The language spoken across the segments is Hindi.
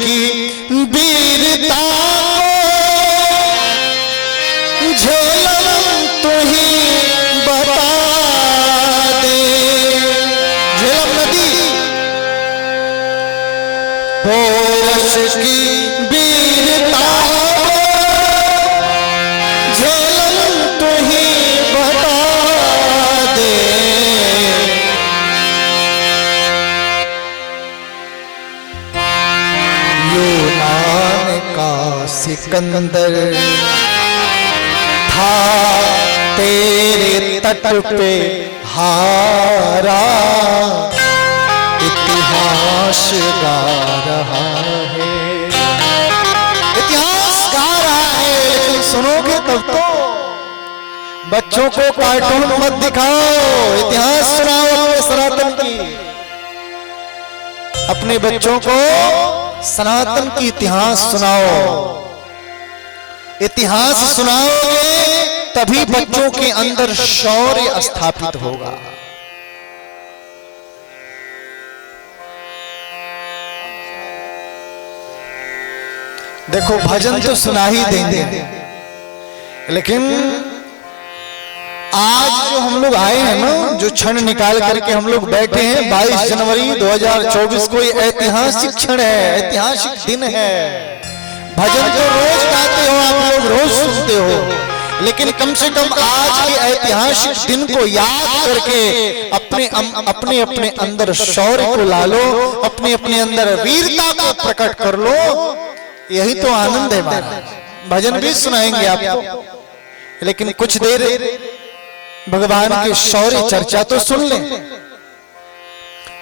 की वीरता को झेलम तू ही बता दे। झेलम नदी होश की वीरता झेलम तू ही बता दे। यूनान का सिकंदर था तेरे तट पे हारा, इतिहास गा रहा है। इतिहास गा रहा है, लेकिन सुनोगे तब तो। बच्चों को कार्टून मत दिखाओ, इतिहास सुनाओ अपने सनातन की। अपने बच्चों को सनातन की इतिहास सुनाओ। इतिहास सुनाओगे तभी बच्चों के अंदर शौर्य स्थापित होगा। देखो भजन तो सुना ही देंगे, लेकिन आज जो हम लोग आए हैं ना, जो क्षण निकाल करके हम लोग बैठे हैं, 22 जनवरी 2024 को ये ऐतिहासिक क्षण है, ऐतिहासिक दिन है। भजन तो रोज गाते हो आप लोग, रोज सुनते हो, लेकिन कम से कम आज के ऐतिहासिक दिन को याद करके अपने अपने अंदर शौर्य को ला लो, अपने अपने अंदर वीरता को प्रकट कर लो। यही तो आनंद है महाराज। भजन भी सुनाएंगे आपको, लेकिन कुछ देर भगवान की शौर्य चर्चा तो सुन ले,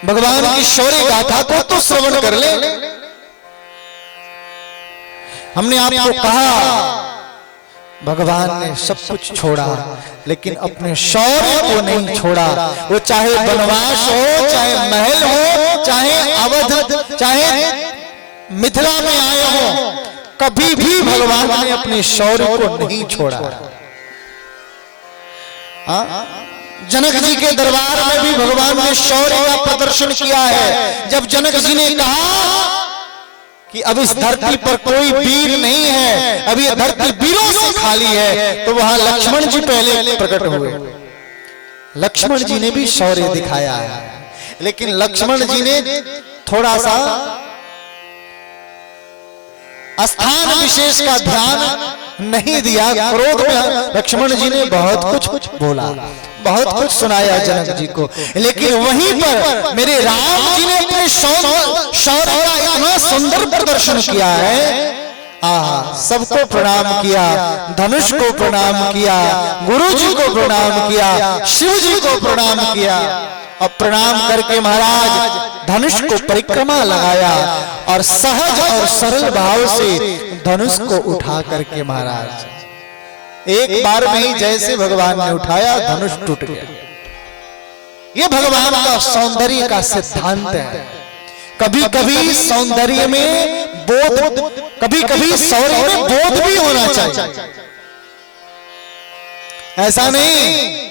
भगवान की शौर्य गाथा को तो श्रवण कर ले। हमने आपको कहा भगवान ने सब कुछ छोड़ा, लेकिन अपने शौर्य को नहीं छोड़ा। वो चाहे वनवास हो, चाहे महल हो, चाहे अवध, चाहे मिथिला में आए हो, कभी भी भगवान ने अपने शौर्य को नहीं छोड़ा। जनक जी के दरबार में भी भगवान ने शौर्य का प्रदर्शन किया है। जब जनक जी ने कहा कि अब इस धरती पर कोई वीर नहीं है, अब ये धरती वीरों से खाली है, तो वहां लक्ष्मण जी पहले प्रकट हुए। लक्ष्मण जी ने भी शौर्य दिखाया है, लेकिन लक्ष्मण जी ने थोड़ा सा स्थान विशेष का ध्यान नहीं दिया। क्रोध में लक्ष्मण जी ने बहुत कुछ बोला, बहुत कुछ सुनाया जनक जी को, लेकिन वहीं पर मेरे राम जी ने अपने शौर्य का इतना सुंदर प्रदर्शन किया है। सबको प्रणाम किया, धनुष को प्रणाम किया, गुरु जी को प्रणाम किया, शिव जी को प्रणाम किया। अब प्रणाम करके महाराज धनुष को परिक्रमा लगाया और सहज और सरल भाव से धनुष को उठा करके महाराज एक बार में ही जैसे भगवान ने उठाया, धनुष टूट गया। ये भगवान का सौंदर्य का सिद्धांत है। कभी कभी सौंदर्य में बोध, कभी कभी शौर्य में बोध भी होना चाहिए। ऐसा नहीं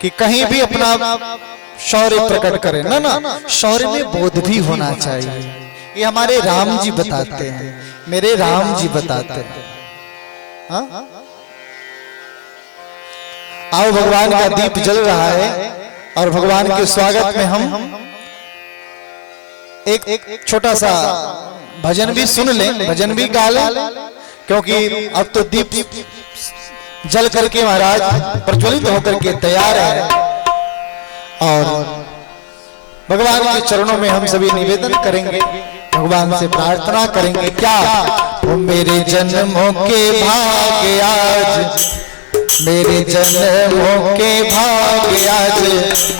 कि कहीं भी अपना शौर्य प्रकट करें, ना ना, शौर्य में बोध भी होना चाहिए। ये हमारे राम जी बताते हैं, मेरे राम जी बताते हैं। आओ भगवान का दीप जल रहा है और भगवान के स्वागत में हम एक छोटा सा भजन भी सुन लें, भजन भी गा लें, क्योंकि अब तो दीप जल करके महाराज प्रज्वलित होकर के तैयार है। और भगवान के चरणों में हम सभी निवेदन करेंगे, भगवान से प्रार्थना करेंगे। क्या वो मेरे जन्मों के भाग्य आज, मेरे जन्मों के भाग्य आज